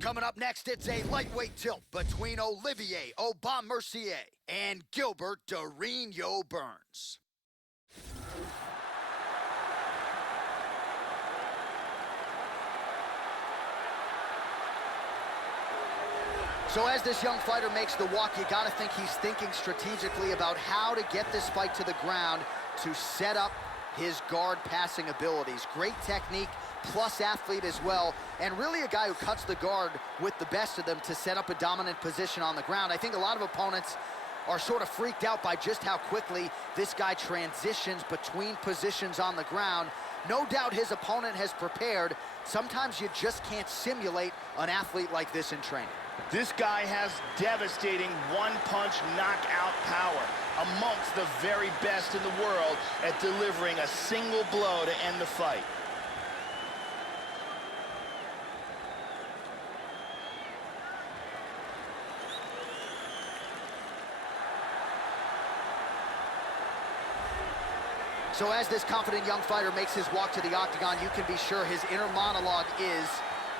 Coming up next, it's a lightweight tilt between Olivier Aubin-Mercier and Gilbert Dorino Burns. So as this young fighter makes the walk, you gotta think he's thinking strategically about how to get this fight to the ground to set up his guard passing abilities. Great technique, plus athlete as well, and really a guy who cuts the guard with the best of them to set up a dominant position on the ground. I think a lot of opponents are sort of freaked out by just how quickly this guy transitions between positions on the ground. No doubt his opponent has prepared. Sometimes you just can't simulate an athlete like this in training. This guy has devastating one-punch knockout power, amongst the very best in the world at delivering a single blow to end the fight. So as this confident young fighter makes his walk to the octagon, you can be sure his inner monologue is,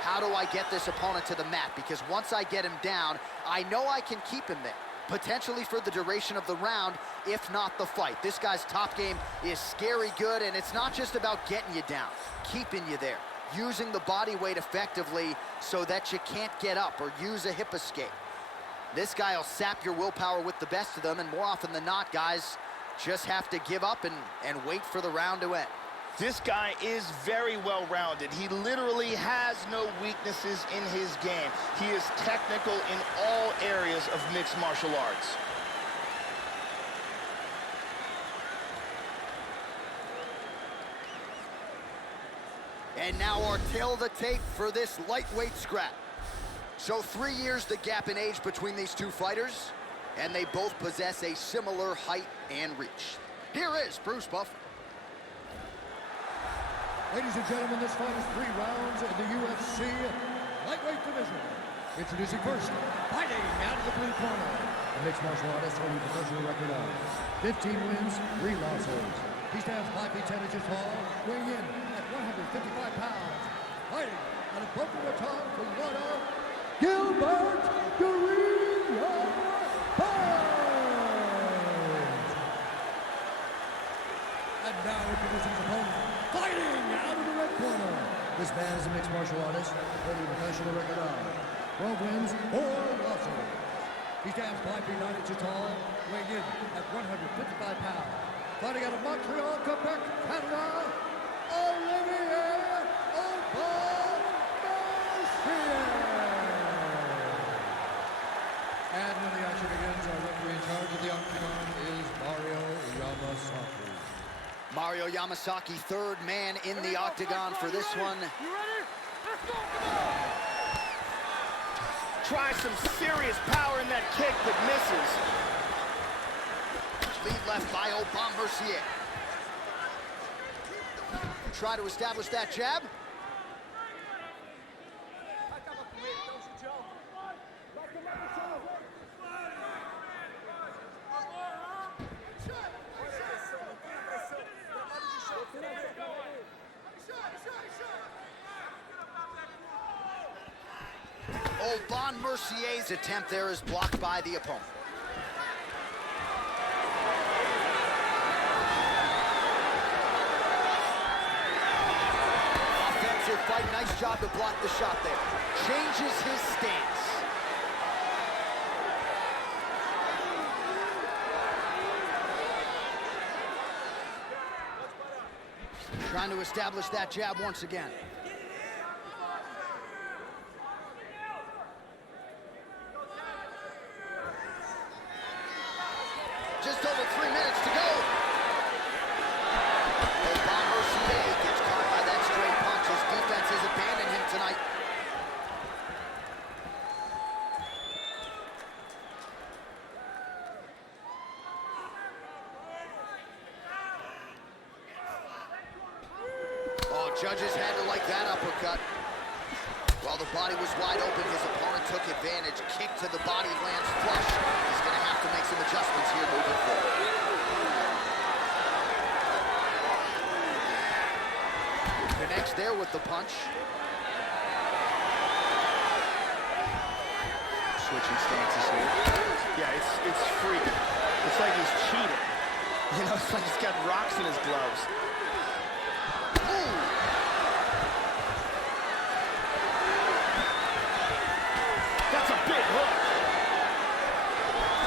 how do I get this opponent to the mat? Because once I get him down, I know I can keep him there, potentially for the duration of the round, if not the fight. This guy's top game is scary good, and it's not just about getting you down, keeping you there, using the body weight effectively so that you can't get up or use a hip escape. This guy will sap your willpower with the best of them, and more often than not, guys just have to give up and wait for the round to end. This guy is very well-rounded. He literally has no weaknesses in his game. He is technical in all areas of mixed martial arts. And now our tail of the tape for this lightweight scrap. So 3 years the gap in age between these two fighters, and they both possess a similar height and reach. Here is Bruce Buffer. Ladies and gentlemen, this fight is 3 rounds in the UFC lightweight division. Introducing first, fighting out of the blue corner, a mixed martial artist holding a professional record of 15 wins, 3 losses. He stands 5 feet 10 inches tall, weighing in at 155 pounds. Fighting out of Boca Raton, Florida, Gilbert Dorino Burns. And now introducing his opponent, fighting out of the red corner. This man is a mixed martial artist, holding a professional record of 12 wins, 4 losses. He stands 5 feet 9 inches tall, weighing in at 155 pounds. Fighting out of Montreal, Quebec, Canada, Olivier Aubin-Mercier. And when the action begins, our referee in charge of the octagon is Mario Yamasaki. Mario Yamasaki, third man in the octagon for this one. You ready? Let's go! Try some serious power in that kick, but misses. Lead left by Aubin-Mercier. Try to establish that jab. Aubin-Mercier's attempt there is blocked by the opponent. Offensive fight, nice job to block the shot there. Changes his stance. Trying to establish that jab once again. Just over 3 minutes to go. Aubin-Mercier gets caught by that straight punch. His defense has abandoned him tonight. Oh, judges had to like that uppercut. While the body was wide open, his opponent took advantage. Kick to the body, lands flush. He's going to have to make some adjustments here moving forward. Connects there with the punch. switching stances here. Yeah, it's freaky. It's like he's cheating. You know, it's like he's got rocks in his gloves. Ooh. That's a big hook.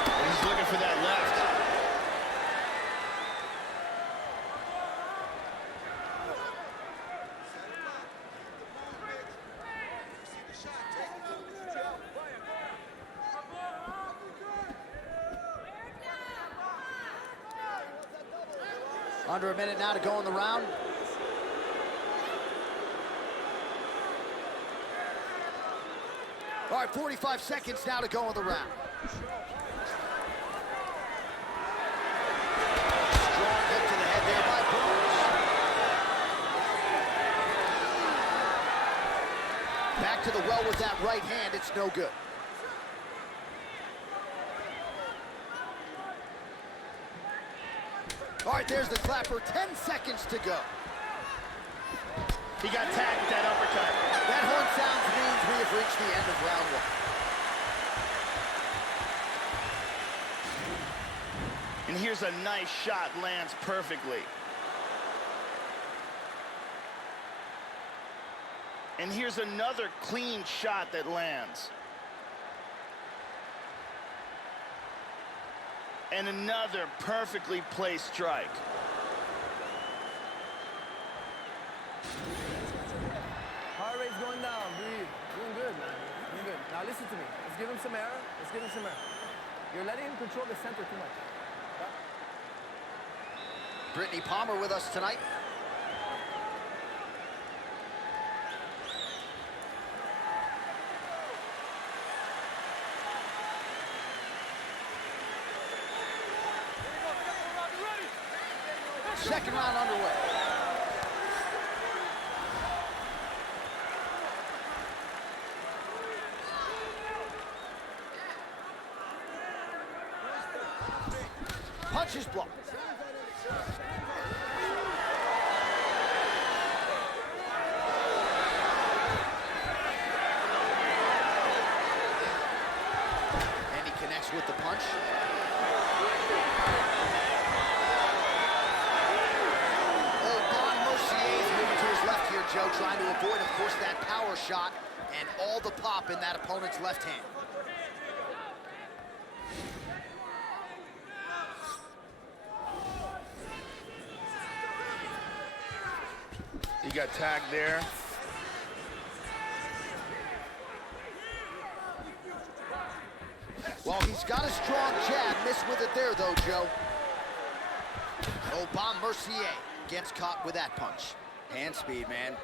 And he's looking for that left. Under a minute now to go in the round. All right, 45 seconds now to go in the round. Strong hook to the head there by Burns. Back to the well with that right hand, it's no good. All right, there's the clapper, 10 seconds to go. He got tagged with that uppercut. That horn sounds means we have reached the end of round one. And here's a nice shot, lands perfectly. And here's another clean shot that lands. And another perfectly placed strike. Heart rate's going down, breathe. Doing good, man. Doing good. Now listen to me. Let's give him some air. Let's give him some air. You're letting him control the center too much. Okay? Brittany Palmer with us tonight. Second round underway. Punches blocked. And he connects with the punch. Joe trying to avoid, of course, that power shot and all the pop in that opponent's left hand. He got tagged there. Well, he's got a strong jab. Missed with it there, though, Joe. Aubin Mercier gets caught with that punch. Hand speed, man.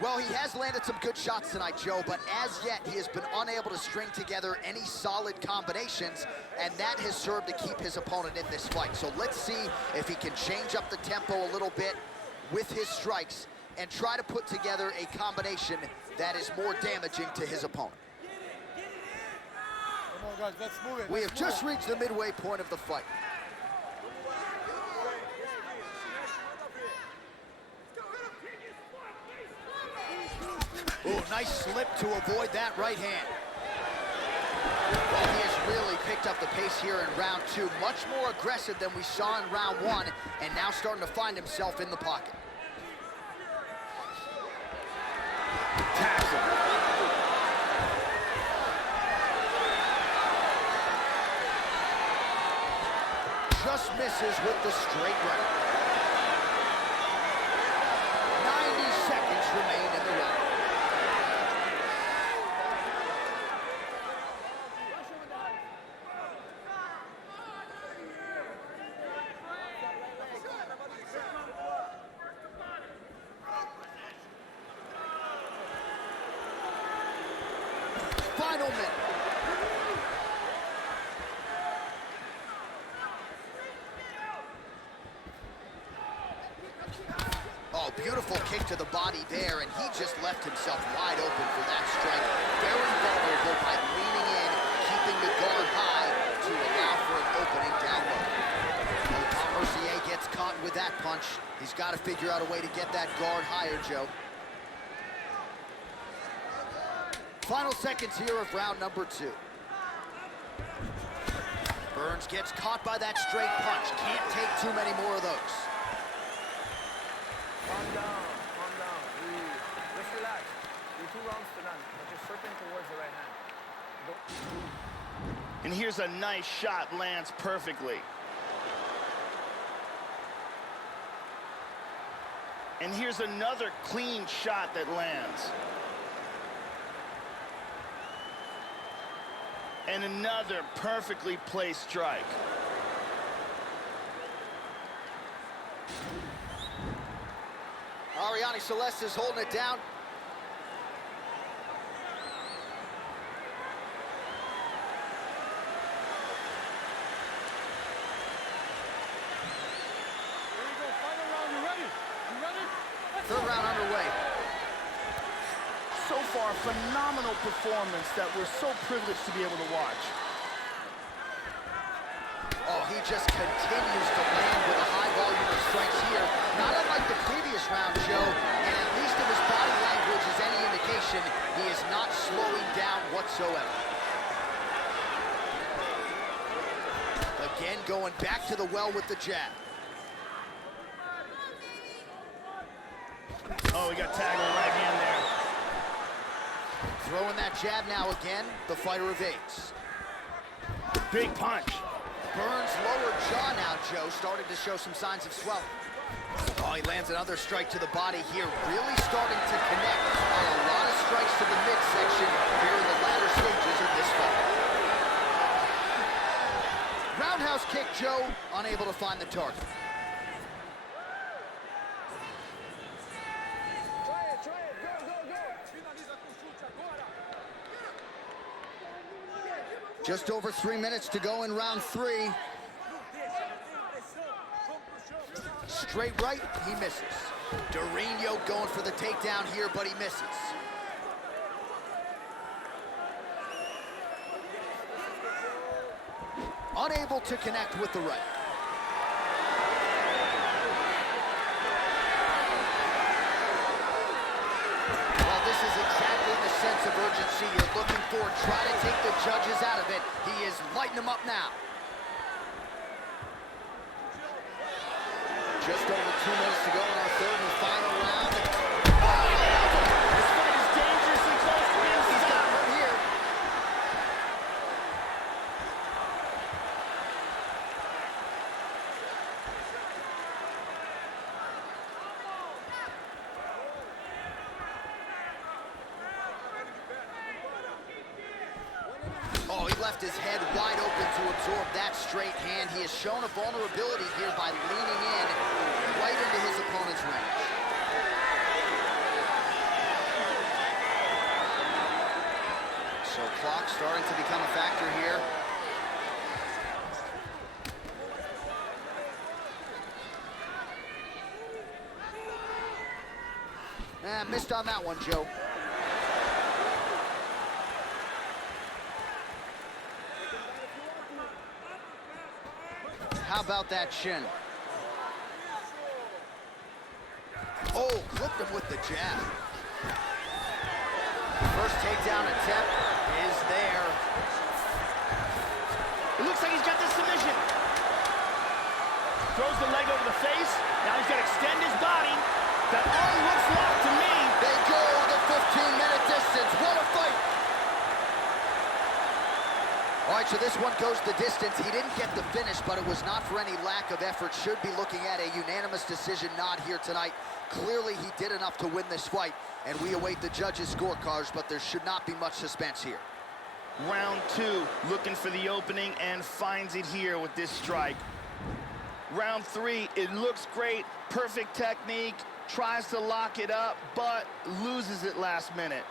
Well, he has landed some good shots tonight, Joe, but as yet, he has been unable to string together any solid combinations, and that has served to keep his opponent in this fight. So let's see if he can change up the tempo a little bit with his strikes and try to put together a combination that is more damaging to his opponent. Come on, guys, let's move it. We have just reached the midway point of the fight. Ooh, nice slip to avoid that right hand. Well, he has really picked up the pace here in round two. Much more aggressive than we saw in round one, and now starting to find himself in the pocket. Taps him. Just misses with the straight right. 90 seconds remain in the round. Final minute. Oh, beautiful kick to the body there, and he just left himself wide open for that strike. Very vulnerable by leaning in, keeping the guard high to allow for an opening down low. Mercier gets caught with that punch. He's got to figure out a way to get that guard higher, Joe. Final seconds here of round number 2. Burns gets caught by that straight punch. Can't take too many more of those. Calm down, calm down. Just relax. You're 2 rounds to none, but you're circling towards the right hand. And here's a nice shot, lands perfectly. And here's another clean shot that lands. And another perfectly placed strike. Ariane Celeste is holding it down. Here we go, final round. You ready? You ready? Third round underway. So far, phenomenal performance that we're so privileged to be able to watch. Oh, he just continues to land with a high volume of strikes here. Not unlike the previous round, Joe, and at least if his body language is any indication, he is not slowing down whatsoever. Again, going back to the well with the jab. Oh, we got tackled right in there. Throwing that jab now again, the fighter evades. Big punch. Burns' lower jaw now, Joe, starting to show some signs of swelling. Oh, he lands another strike to the body here, really starting to connect on a lot of strikes to the midsection here in the latter stages of this fight. Roundhouse kick, Joe, unable to find the target. Try it, go, go, go. Just over 3 minutes to go in round 3. Straight right, he misses. Doriño going for the takedown here, but he misses. Unable to connect with the right. Well, this is exactly the sense of urgency you're looking for. Try to take the judges out of it. He is lighting them up now. Just over 2 minutes to go in our third and final round. This fight is dangerously close to being He's got stopped. hurt here. Oh, he left his head wide open to absorb that straight hand. He has shown a vulnerability here by leaning in right into his opponent's range. So clock starting to become a factor here. Missed on that one, Joe. How about that shin? Oh, clipped him with the jab. First takedown attempt is there. It looks like he's got the submission. Throws the leg over the face. Now he's got to extend his body. That arm looks locked to me. They go the 15-minute distance. What a fight! All right, so this one goes the distance. He didn't get the finish, but it was not for any lack of effort. Should be looking at a unanimous decision nod here tonight. Clearly, he did enough to win this fight, and we await the judges' scorecards, but there should not be much suspense here. Round 2, looking for the opening and finds it here with this strike. Round 3, it looks great, perfect technique, tries to lock it up, but loses it last minute.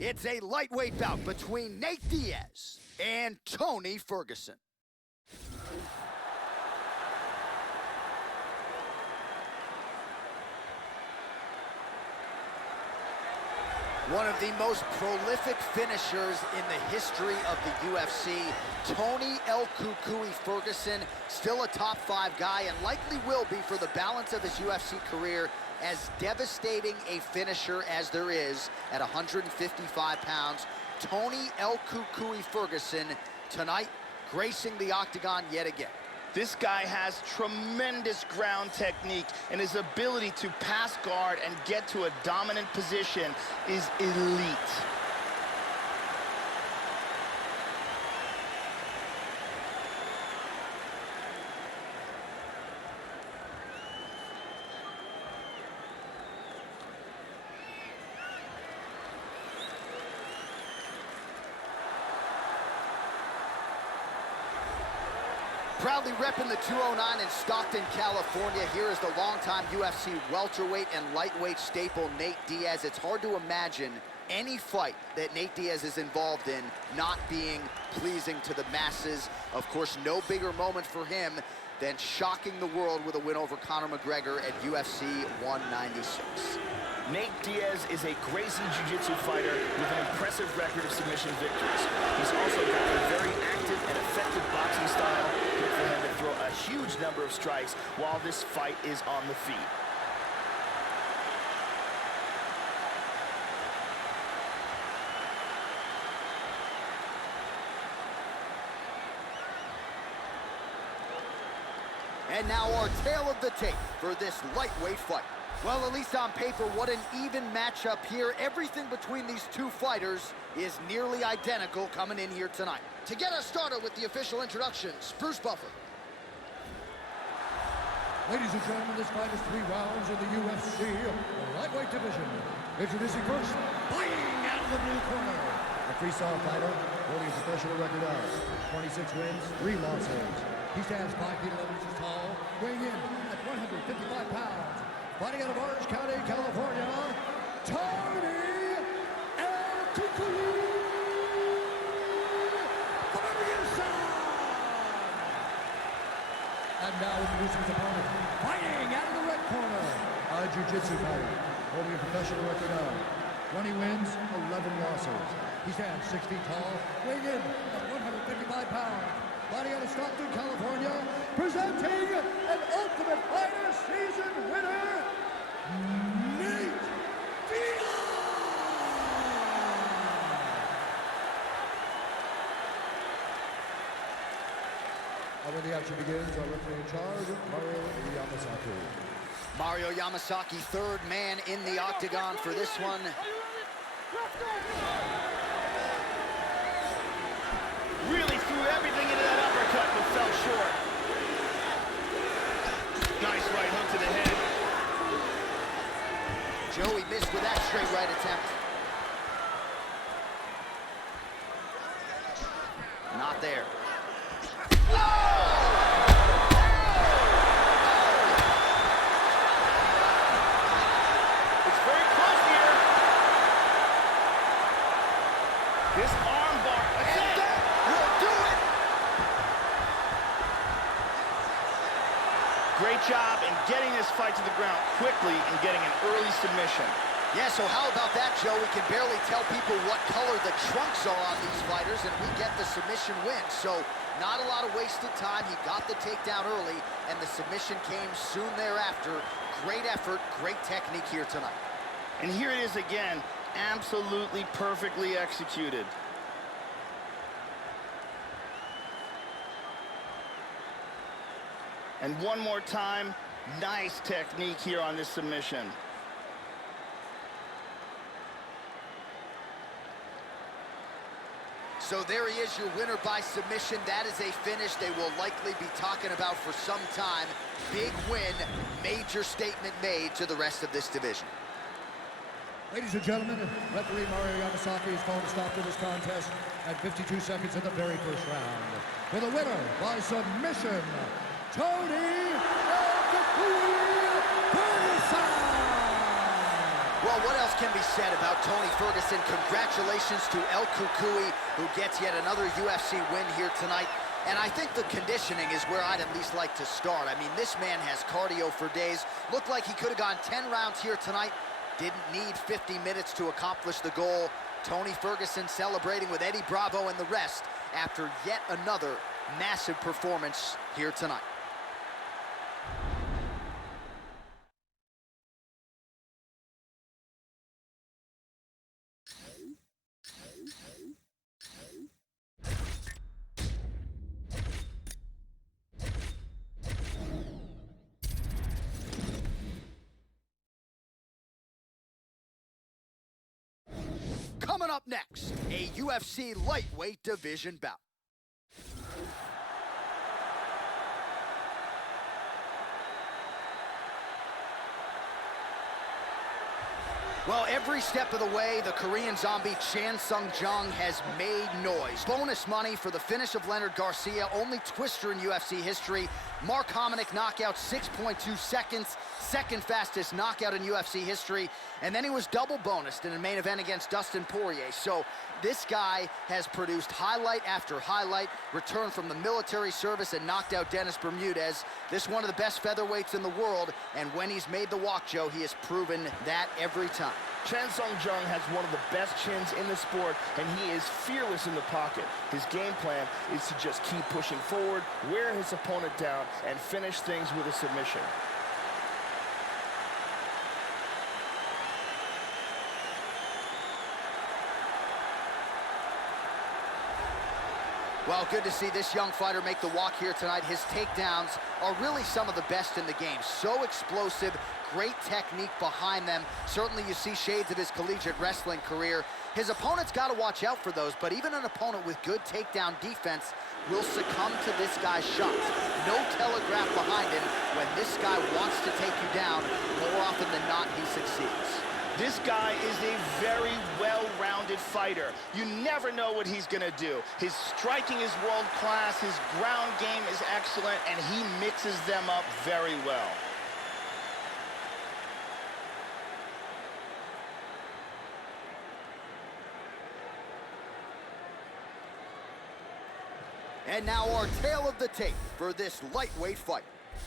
It's a lightweight bout between Nate Diaz and Tony Ferguson. One of the most prolific finishers in the history of the UFC, Tony El Cucuy Ferguson, still a top 5 guy and likely will be for the balance of his UFC career, as devastating a finisher as there is at 155 pounds. Tony El Cucuy Ferguson tonight gracing the octagon yet again. This guy has tremendous ground technique, and his ability to pass guard and get to a dominant position is elite. Proudly repping the 209 in Stockton, California. Here is the longtime UFC welterweight and lightweight staple, Nate Diaz. It's hard to imagine any fight that Nate Diaz is involved in not being pleasing to the masses. Of course, no bigger moment for him than shocking the world with a win over Conor McGregor at UFC 196. Nate Diaz is a Gracie Jiu-Jitsu fighter with an impressive record of submission victories. He's also got a very active and effective boxing style, good for him to throw a huge number of strikes while this fight is on the feet. And now our tale of the tape for this lightweight fight. Well, at least on paper, what an even matchup here. Everything between these two fighters is nearly identical coming in here tonight. To get us started with the official introductions, Bruce Buffer. Ladies and gentlemen, this fight is 3 rounds in the UFC lightweight division. Introducing first, fighting out of the blue corner, a freestyle fighter holding a professional record of 26 wins, 3 losses. He stands 5 feet 11 inches tall, weighing in at 155 pounds. Fighting out of Orange County, California, Tony El Cucuy Ferguson. And now introducing his opponent, fighting out of the red corner, a jiu-jitsu fighter, holding a professional record of 20 wins, 11 losses. He stands 6 feet tall, weighing in at 155 pounds. Fighting out of Stockton, California, presenting an Ultimate Fighter season winner, Nate Diaz! And when the action begins, our referee in charge, Mario Yamasaki. Mario Yamasaki, third man in the octagon for this one. Really threw everything into that uppercut, but fell short. Nice right hook to the head. Joey missed with that straight right attempt. Not there. It's very close here. This arm bar. And that will do it. Great job in getting this fight to the ground quickly and getting an early submission. Yeah, so how about that, Joe? We can barely tell people what color the trunks are on these fighters, and we get the submission win. So not a lot of wasted time. He got the takedown early, and the submission came soon thereafter. Great effort, great technique here tonight. And here it is again, absolutely perfectly executed. And one more time, nice technique here on this submission. So there he is, your winner by submission. That is a finish they will likely be talking about for some time. Big win, major statement made to the rest of this division. Ladies and gentlemen, referee Mario Yamasaki is called to stop to this contest at 52 seconds in the very first round. For the winner by submission, Tony El Cucuy Ferguson! Well, what else can be said about Tony Ferguson? Congratulations to El Kukui, who gets yet another UFC win here tonight. And I think the conditioning is where I'd at least like to start. I mean, this man has cardio for days. Looked like he could have gone 10 rounds here tonight. Didn't need 50 minutes to accomplish the goal. Tony Ferguson celebrating with Eddie Bravo and the rest after yet another massive performance here tonight. Coming up next, a UFC lightweight division bout. Well, every step of the way, the Korean zombie Chan Sung Jung has made noise. Bonus money for the finish of Leonard Garcia, only twister in UFC history. Mark Hominick knockout, 6.2 seconds, second fastest knockout in UFC history. And then he was double bonused in a main event against Dustin Poirier. So this guy has produced highlight after highlight, returned from the military service and knocked out Dennis Bermudez. This one of the best featherweights in the world, and when he's made the walk, Joe, he has proven that every time. Chan Sung Jung has one of the best chins in the sport, and he is fearless in the pocket. His game plan is to just keep pushing forward, wear his opponent down, and finish things with a submission. Well, good to see this young fighter make the walk here tonight. His takedowns are really some of the best in the game. So explosive, great technique behind them. Certainly you see shades of his collegiate wrestling career. His opponent's got to watch out for those, but even an opponent with good takedown defense will succumb to this guy's shots. No telegraph behind him. When this guy wants to take you down, more often than not, he succeeds. This guy is a very well-rounded fighter. You never know what he's gonna do. His striking is world-class, his ground game is excellent, and he mixes them up very well. And now our tale of the tape for this lightweight fight.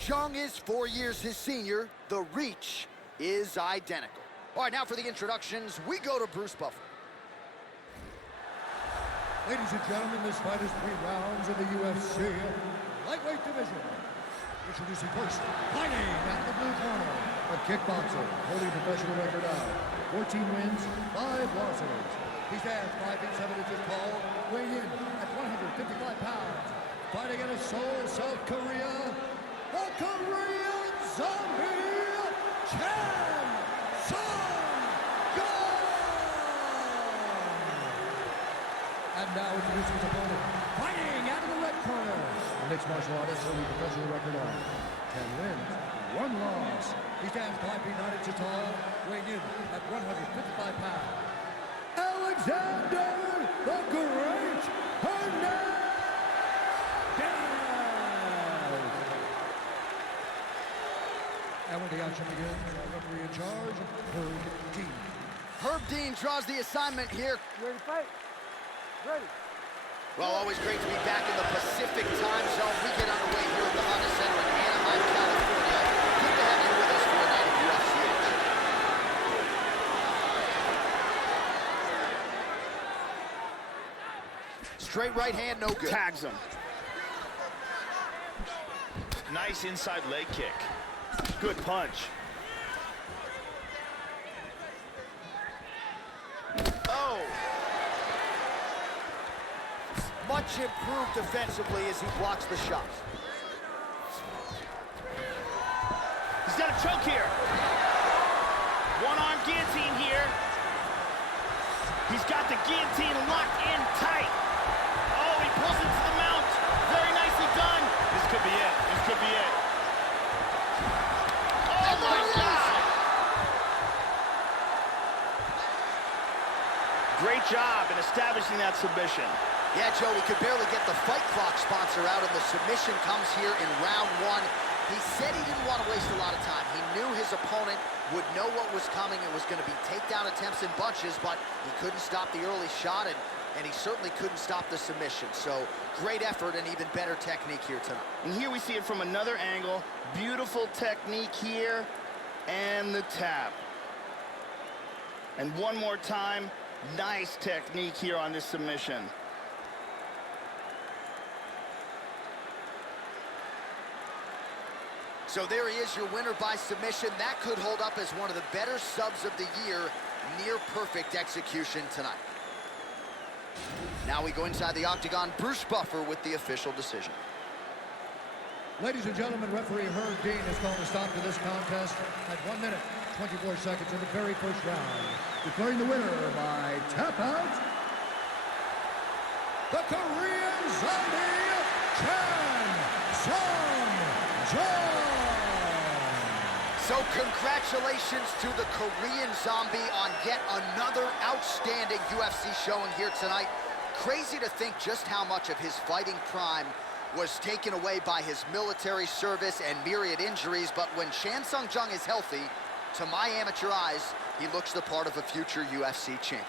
Jung is 4 years his senior. The reach is identical. All right, now for the introductions, we go to Bruce Buffer. Ladies and gentlemen, this fight is 3 rounds in the UFC lightweight division. Introducing first, fighting out of the blue corner, a kickboxer, holding a professional record of 14 wins, 5 losses. He stands 5 feet 7 inches tall, weighing in at 155 pounds. Fighting out of Seoul, South Korea, the Korean zombie, Chan Sung Jung! And now introducing his opponent, fighting out of the red corner, a mixed martial artist holding a professional record of 10 wins, 1 loss. He stands 5 feet 9 inches tall, weighing in at 155 pounds. Alexander the Great Hernandez! And when the action begins, our referee in charge, Herb Dean. Herb Dean draws the assignment here. Ready to fight? Ready. Well, always great to be back in the Pacific time zone. We get underway here at the Honda Center in Anaheim, California. Good to have you with us for a night of UFC action. Straight right hand, no good. Tags him. Nice inside leg kick. Good punch. Oh! Much improved defensively as he blocks the shots. He's got a choke here. One-arm guillotine here. He's got the guillotine locked in tight. Oh, he pulls it to the mount. Very nicely done. This could be it. This could be it. Oh, my God! Great job in establishing that submission. Yeah, Joe, we could barely get the Fight Clock sponsor out, and the submission comes here in round 1. He said he didn't want to waste a lot of time. He knew his opponent would know what was coming. It was going to be takedown attempts in bunches, but he couldn't stop the early shot, and he certainly couldn't stop the submission. So great effort and even better technique here tonight. And here we see it from another angle. Beautiful technique here, and the tap. And one more time, nice technique here on this submission. So there he is, your winner by submission. That could hold up as one of the better subs of the year. Near perfect execution tonight. Now we go inside the octagon. Bruce Buffer with the official decision. Ladies and gentlemen, referee Herb Dean has called a stop to this contest at 1 minute, 24 seconds in the very first round. Declaring the winner by tap out, the Korean Zombie, Chan Sung-Jung. So congratulations to the Korean Zombie on yet another outstanding UFC showing here tonight. Crazy to think just how much of his fighting prime was taken away by his military service and myriad injuries, but when Chan Sung-Jung is healthy, to my amateur eyes, he looks the part of a future UFC champion.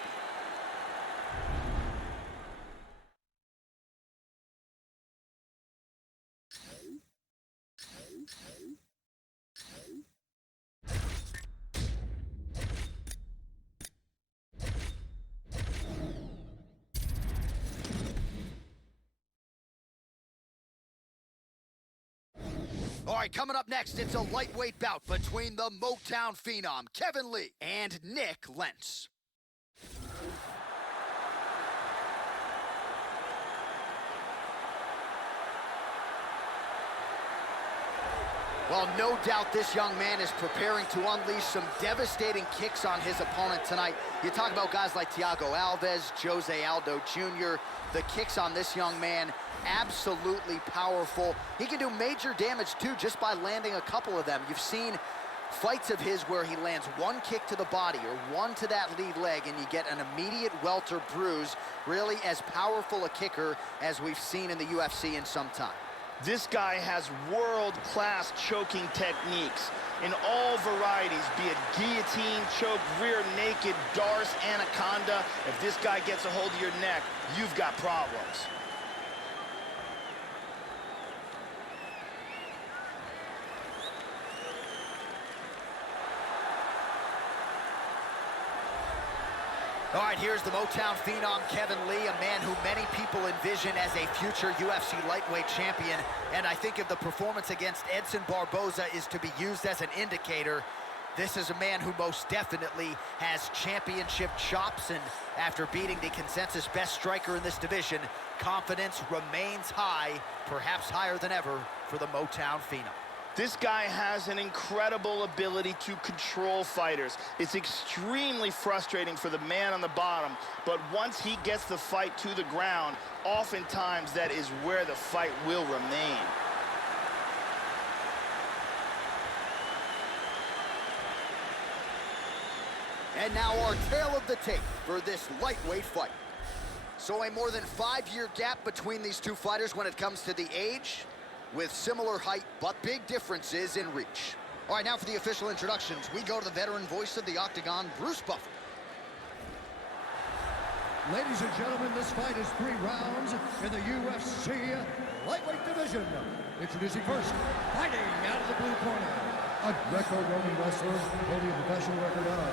All right, coming up next, it's a lightweight bout between the Motown phenom, Kevin Lee, and Nick Lentz. Well, no doubt this young man is preparing to unleash some devastating kicks on his opponent tonight. You talk about guys like Thiago Alves, Jose Aldo Jr., the kicks on this young man, absolutely powerful. He can do major damage, too, just by landing a couple of them. You've seen fights of his where he lands one kick to the body or one to that lead leg, and you get an immediate welter bruise. Really as powerful a kicker as we've seen in the UFC in some time. This guy has world-class choking techniques in all varieties, be it guillotine, choke, rear naked, Darce, anaconda. If this guy gets a hold of your neck, you've got problems. All right, here's the Motown phenom, Kevin Lee, a man who many people envision as a future UFC lightweight champion. And I think if the performance against Edson Barboza is to be used as an indicator, this is a man who most definitely has championship chops. And after beating the consensus best striker in this division, confidence remains high, perhaps higher than ever, for the Motown phenom. This guy has an incredible ability to control fighters. It's extremely frustrating for the man on the bottom, but once he gets the fight to the ground, oftentimes that is where the fight will remain. And now our tale of the tape for this lightweight fight. So a more than 5-year gap between these two fighters when it comes to the age, with similar height, but big differences in reach. All right, now for the official introductions, we go to the veteran voice of the octagon, Bruce Buffer. Ladies and gentlemen, this fight is 3 rounds in the UFC lightweight division. Introducing first, fighting out of the blue corner, a Greco-Roman wrestler holding a professional record of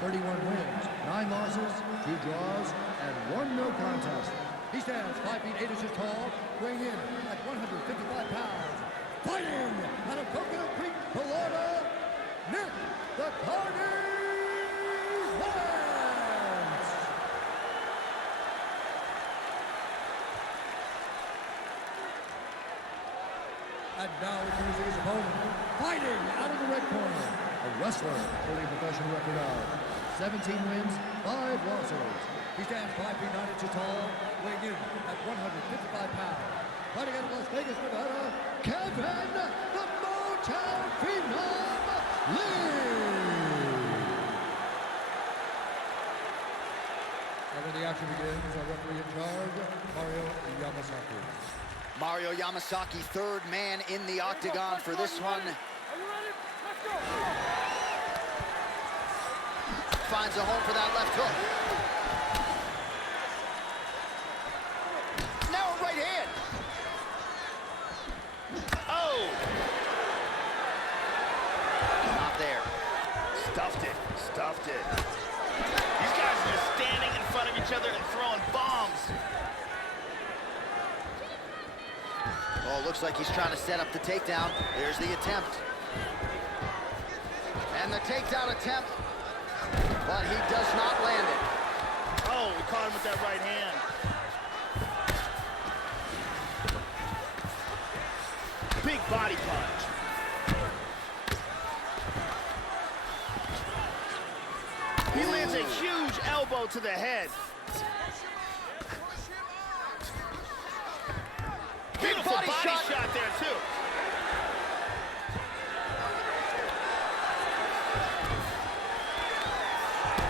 31 wins, 9 losses, 2 draws, and 1 no contest. He stands 5 feet 8 inches tall, weighing in at 155 pounds. Fighting out of Coconut Creek, Florida, Nick the Carney Lentz. And now introducing his opponent, fighting out of the red corner, a wrestler holding a professional record of 17 wins, 5 losses. He stands 5 feet 9 inches tall, weighing in at 155 pounds. Fighting out of Las Vegas, Nevada, Kevin the Motown phenom Lee. And when the action begins, our referee in charge, Mario Yamasaki. Mario Yamasaki, third man in the octagon for this one. Are you ready? Let's go. Finds a home for that left hook. Now a right hand. Oh! Not there. Stuffed it, stuffed it. These guys are just standing in front of each other and throwing bombs. Oh, looks like he's trying to set up the takedown. There's the attempt. And the takedown attempt, but he does not land it. Oh, we caught him with that right hand. Big body punch. He lands a huge elbow to the head. Beautiful body shot there, too.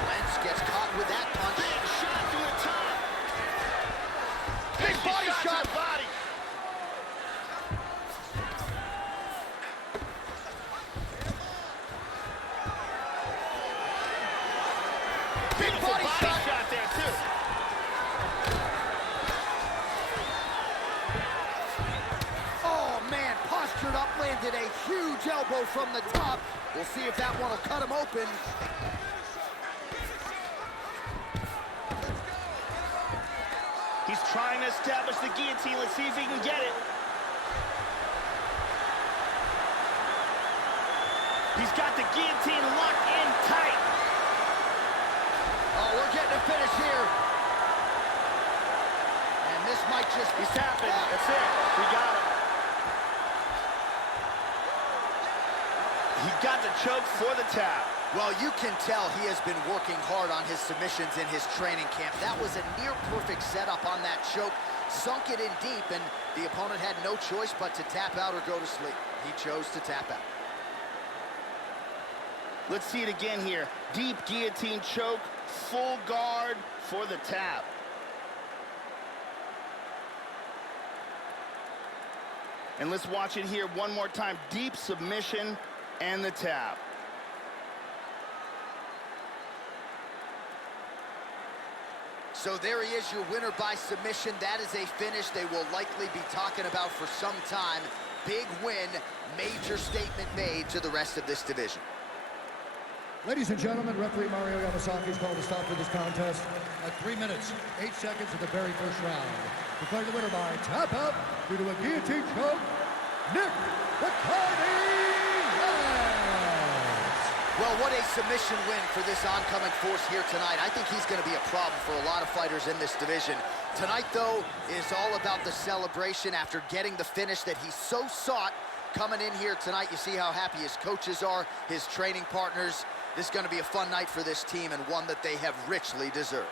Lentz gets caught with that punch. Big shot to the top. Big body shot. To the body. Big body shot there, too. Oh, man, postured up, landed a huge elbow from the top. We'll see if that one will cut him open. He's trying to establish the guillotine. Let's see if he can get it. He's got the guillotine locked in tight. Oh, we're getting a finish here. And this might just be... He's tapping. That's it. We got him. He got the choke for the tap. Well, you can tell he has been working hard on his submissions in his training camp. That was a near-perfect setup on that choke. Sunk it in deep, and the opponent had no choice but to tap out or go to sleep. He chose to tap out. Let's see it again here. Deep guillotine choke, full guard for the tap. And let's watch it here one more time. Deep submission and the tap. So there he is, your winner by submission. That is a finish they will likely be talking about for some time. Big win, major statement made to the rest of this division. Ladies and gentlemen, referee Mario Yamasaki is called to stop for this contest at 3 minutes, 8 seconds of the very first round. Declared the winner by tap out due to a guillotine choke, Nick McCarty. Well, what a submission win for this oncoming force here tonight. I think he's going to be a problem for a lot of fighters in this division. Tonight, though, is all about the celebration after getting the finish that he so sought. Coming in here tonight, you see how happy his coaches are, his training partners. This is going to be a fun night for this team and one that they have richly deserved.